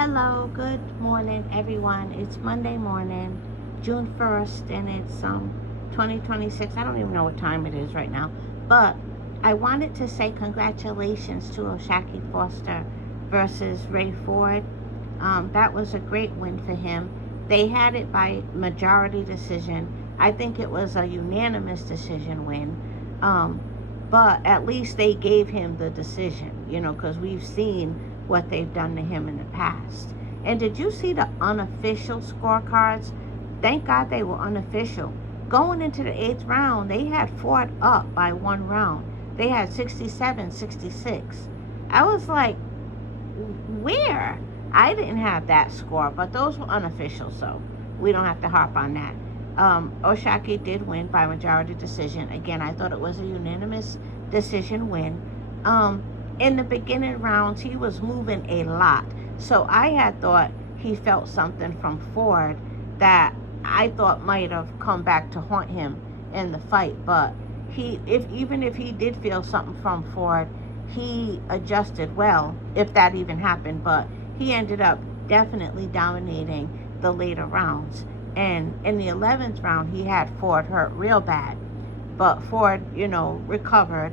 Hello, good morning, everyone. It's Monday morning, June 1st, and it's 2026. I don't even know what time it is right now, but I wanted to say congratulations to Oshaki Foster versus Ray Ford. That was a great win for him. They had it by majority decision. I think it was a unanimous decision win. Um, but at least they gave him the decision, because we've seen what they've done to him in the past. And did you see the unofficial scorecards? Thank God they were unofficial. Going into the eighth round, they had Ford up by 1 round. They had 67-66. I was like, where? I didn't have that score, but those were unofficial, so we don't have to harp on that. Oshaki did win by majority decision. Again, I thought it was a unanimous decision win. Um, in the beginning rounds, he was moving a lot, so I had thought he felt something from Ford that I thought might have come back to haunt him in the fight. But if he did feel something from Ford, he adjusted well, if that even happened. But he ended up definitely dominating the later rounds. And in the 11th round, he had Ford hurt real bad. But Ford, recovered.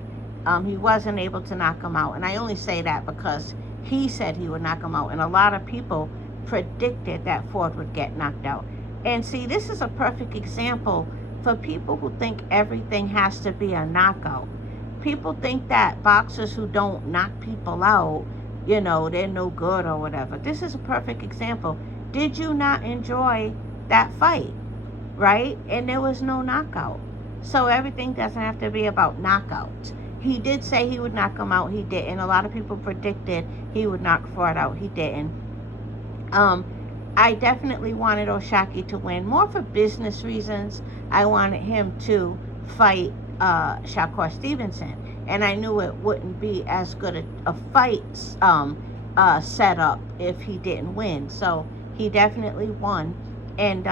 He wasn't able to knock him out. And I only say that because he said he would knock him out. And a lot of people predicted that Ford would get knocked out. And see, this is a perfect example for people who think everything has to be a knockout. People think that boxers who don't knock people out, they're no good or whatever. This is a perfect example. Did you not enjoy that fight? Right? And there was no knockout. So everything doesn't have to be about knockouts. He did say he would knock him out. He didn't. A lot of people predicted he would knock Ford out. He didn't. Um, I definitely wanted Oshaki to win, more for business reasons. I wanted him to fight Shakur Stevenson, and I knew it wouldn't be as good a fight setup if he didn't win. So he definitely won, and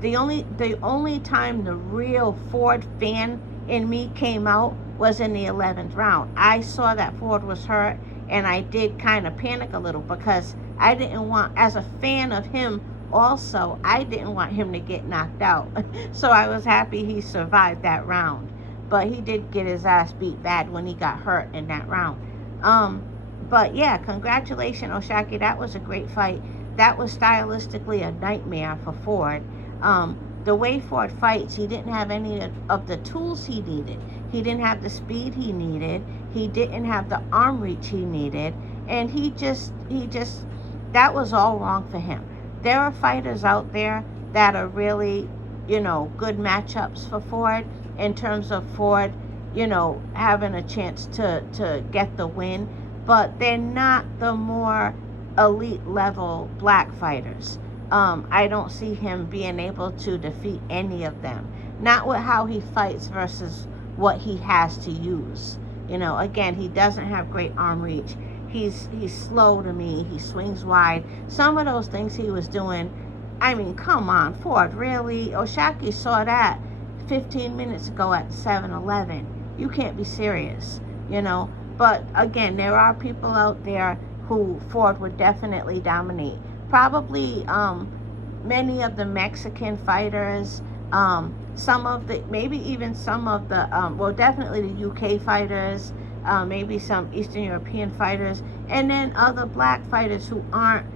the only time the real Ford fan in me came out was in the 11th round. I saw that Ford was hurt, and I did kind of panic a little because I didn't want, as a fan of him also, I didn't want him to get knocked out. So I was happy he survived that round. But he did get his ass beat bad when he got hurt in that round. Um, but yeah, congratulations, Oshaki. That was a great fight. That was stylistically a nightmare for Ford. The way Ford fights, he didn't have any of the tools he needed. He didn't have the speed he needed. He didn't have the arm reach he needed. And that was all wrong for him. There are fighters out there that are really, good matchups for Ford in terms of Ford, having a chance to get the win. But they're not the more elite level black fighters. I don't see him being able to defeat any of them. Not with how he fights versus what he has to use. Again, he doesn't have great arm reach. He's slow to me. He swings wide. Some of those things he was doing, I mean, come on, Ford, really? Oshaki saw that 15 minutes ago at 7-Eleven. You can't be serious, But again, there are people out there who Ford would definitely dominate. Probably many of the Mexican fighters, maybe even some of the, definitely the UK fighters, maybe some Eastern European fighters, and then other black fighters who aren't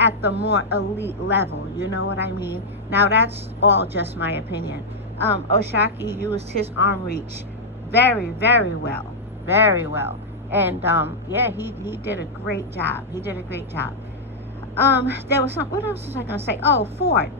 at the more elite level. You know what I mean? Now, that's all just my opinion. Oshaki used his arm reach very, very well. Very well. And, yeah, he did a great job. He did a great job. There was what else was I going to say? Oh, Ford.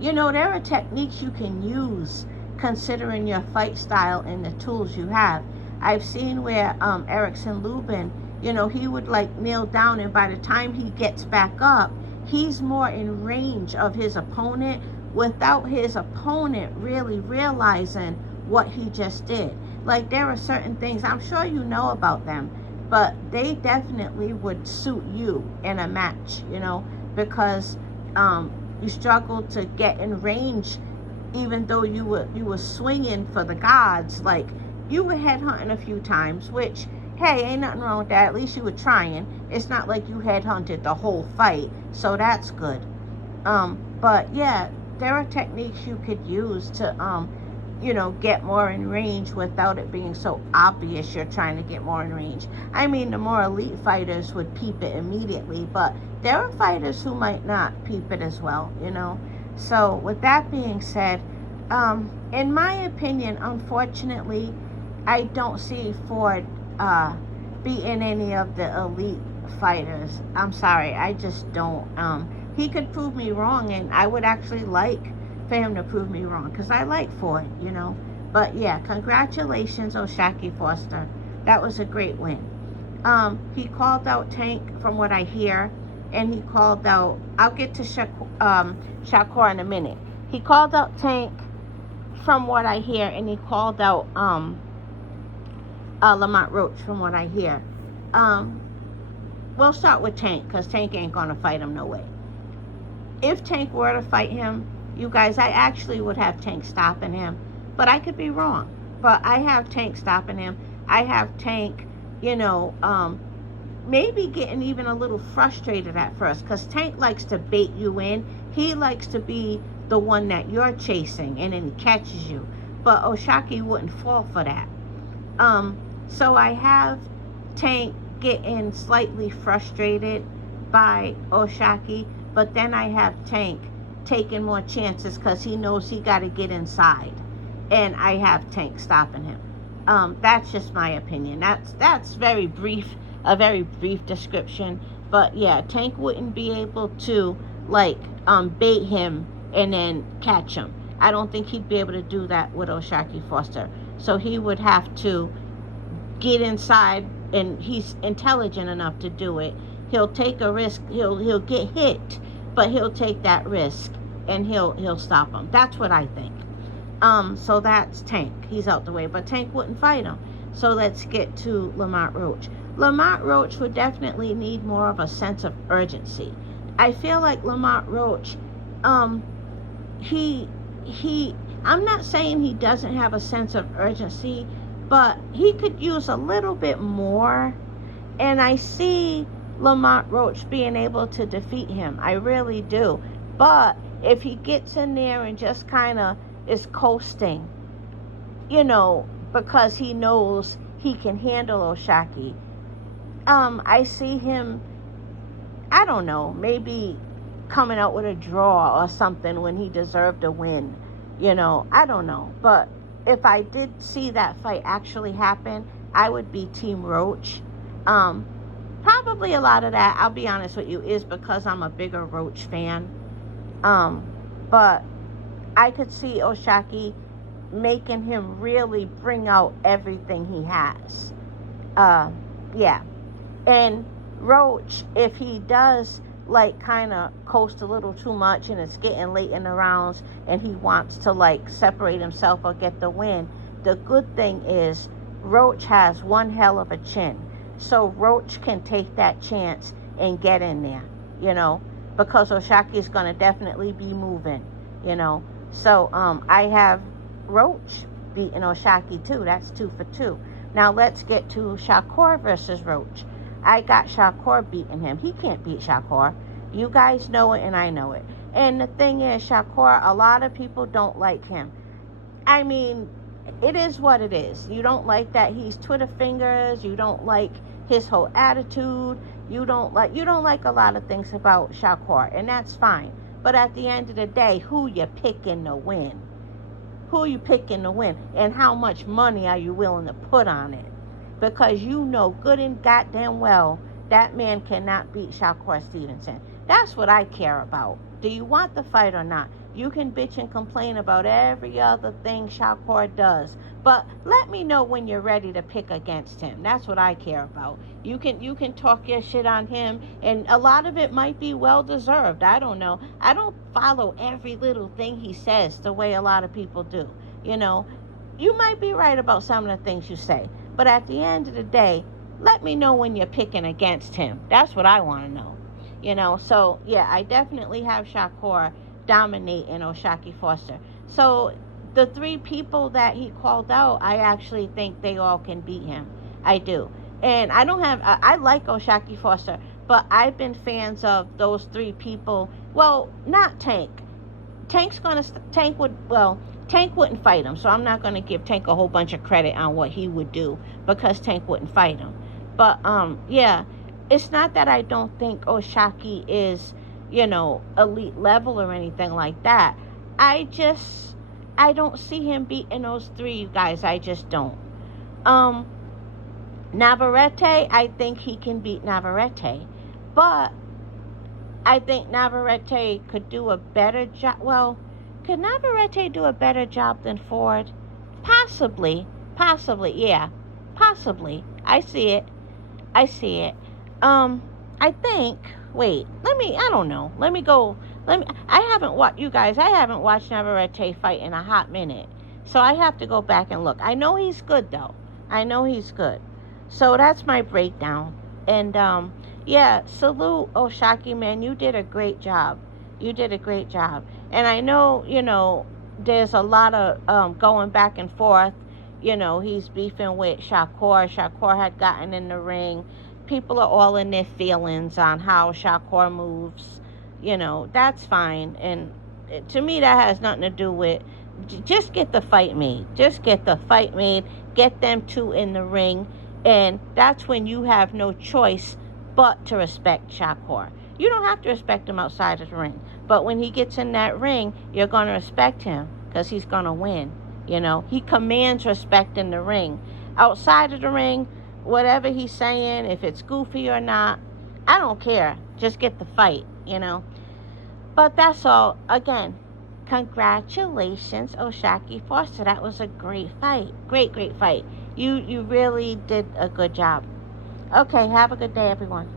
There are techniques you can use considering your fight style and the tools you have. I've seen where Erickson Lubin, he would kneel down, and by the time he gets back up, he's more in range of his opponent without his opponent really realizing what he just did. There are certain things, I'm sure you know about them, but they definitely would suit you in a match, because you struggled to get in range, even though you were swinging for the gods. You were headhunting a few times, which hey, ain't nothing wrong with that. At least you were trying. It's not like you headhunted the whole fight, so that's good. But yeah, there are techniques you could use to, get more in range without it being so obvious you're trying to get more in range. I mean, the more elite fighters would peep it immediately, but there are fighters who might not peep it as well. So, with that being said, in my opinion, unfortunately, I don't see Ford beating any of the elite fighters. I'm sorry, I just don't. He could prove me wrong, and I would actually like for him to prove me wrong because I like Ford. But yeah, congratulations, Oshakie Foster. That was a great win. He called out Tank from what I hear, and he called out. I'll get to Shakur in a minute. He called out Tank from what I hear, and he called out Lamont Roach from what I hear. We'll start with Tank because Tank ain't gonna fight him no way. If Tank were to fight him, you guys, I actually would have Tank stopping him, but I could be wrong. But I have Tank stopping him. I have Tank, maybe getting even a little frustrated at first because Tank likes to bait you in. He likes to be the one that you're chasing and then he catches you. But Oshakie wouldn't fall for that. So I have Tank getting slightly frustrated by Oshakie, but then I have Tank taking more chances because he knows he got to get inside, and I have Tank stopping him. That's just my opinion. That's very brief, a very brief description. But yeah, Tank wouldn't be able to bait him and then catch him. I don't think he'd be able to do that with Oshakie Foster. So he would have to get inside, and he's intelligent enough to do it. He'll take a risk. He'll get hit, but he'll take that risk and he'll stop him. That's what I think. So that's Tank. He's out the way, but Tank wouldn't fight him. So let's get to Lamont Roach. Lamont Roach would definitely need more of a sense of urgency. I feel like Lamont Roach, he I'm not saying he doesn't have a sense of urgency, but he could use a little bit more. And I see Lamont Roach being able to defeat him. I really do. But if he gets in there and just kind of is coasting, because he knows he can handle Oshakie, I see him, I don't know, maybe coming out with a draw or something when he deserved a win. I don't know. But if I did see that fight actually happen, I would be Team Roach. Probably a lot of that, I'll be honest with you, is because I'm a bigger Roach fan. But I could see Oshakie making him really bring out everything he has. Yeah. And Roach, if he does kind of coast a little too much and it's getting late in the rounds and he wants to separate himself or get the win, the good thing is Roach has one hell of a chin. So Roach can take that chance and get in there, because Oshakie is going to definitely be moving, So I have Roach beating Oshakie too. That's 2 for 2. Now let's get to Shakur versus Roach. I got Shakur beating him. He can't beat Shakur. You guys know it and I know it. And the thing is, Shakur, a lot of people don't like him. I mean, it is what it is. You don't like that he's Twitter fingers. You don't like his whole attitude. You don't like a lot of things about Shakur, and that's fine. But at the end of the day, who you picking to win? Who you picking to win? And how much money are you willing to put on it? Because good and goddamn well that man cannot beat Shakur Stevenson. That's what I care about. Do you want the fight or not? You can bitch and complain about every other thing Shakur does, but let me know when you're ready to pick against him. That's what I care about. You can talk your shit on him, and a lot of it might be well deserved. I don't know. I don't follow every little thing he says the way a lot of people do. You might be right about some of the things you say, but at the end of the day, let me know when you're picking against him. That's what I want to know. So yeah, I definitely have Shakur dominating Oshakie Foster. So the 3 people that he called out, I actually think they all can beat him. I do. And I don't have, I like Oshakie Foster, but I've been fans of those three people. Well, not Tank. Tank wouldn't fight him, so I'm not gonna give Tank a whole bunch of credit on what he would do because Tank wouldn't fight him. But yeah, it's not that I don't think Oshakie is, elite level or anything like that. I don't see him beating those three, you guys. I just don't. Um, Navarrete, I think he can beat Navarrete, but I think Navarrete could do a better job. Well, could Navarrete do a better job than Ford? Possibly. Possibly, yeah. Possibly. I see it. I see it. Um, I think, wait, I don't know. I haven't watched, you guys, I haven't watched Navarrete fight in a hot minute. So I have to go back and look. I know he's good, though. I know he's good. So that's my breakdown. And, yeah, salute Oshakie, man. You did a great job. You did a great job. And I know, there's a lot of going back and forth. He's beefing with Shakur. Shakur had gotten in the ring. People are all in their feelings on how Shakur moves. That's fine. And to me, that has nothing to do with, just get the fight made. Just get the fight made. Get them two in the ring. And that's when you have no choice but to respect Shakur. You don't have to respect him outside of the ring. But when he gets in that ring, you're going to respect him because he's going to win. He commands respect in the ring. Outside of the ring, whatever he's saying, if it's goofy or not, I don't care. Just get the fight. But that's all. Again, congratulations, Oshakie Foster. That was a great fight. Great, great fight. You really did a good job. Okay, have a good day, everyone.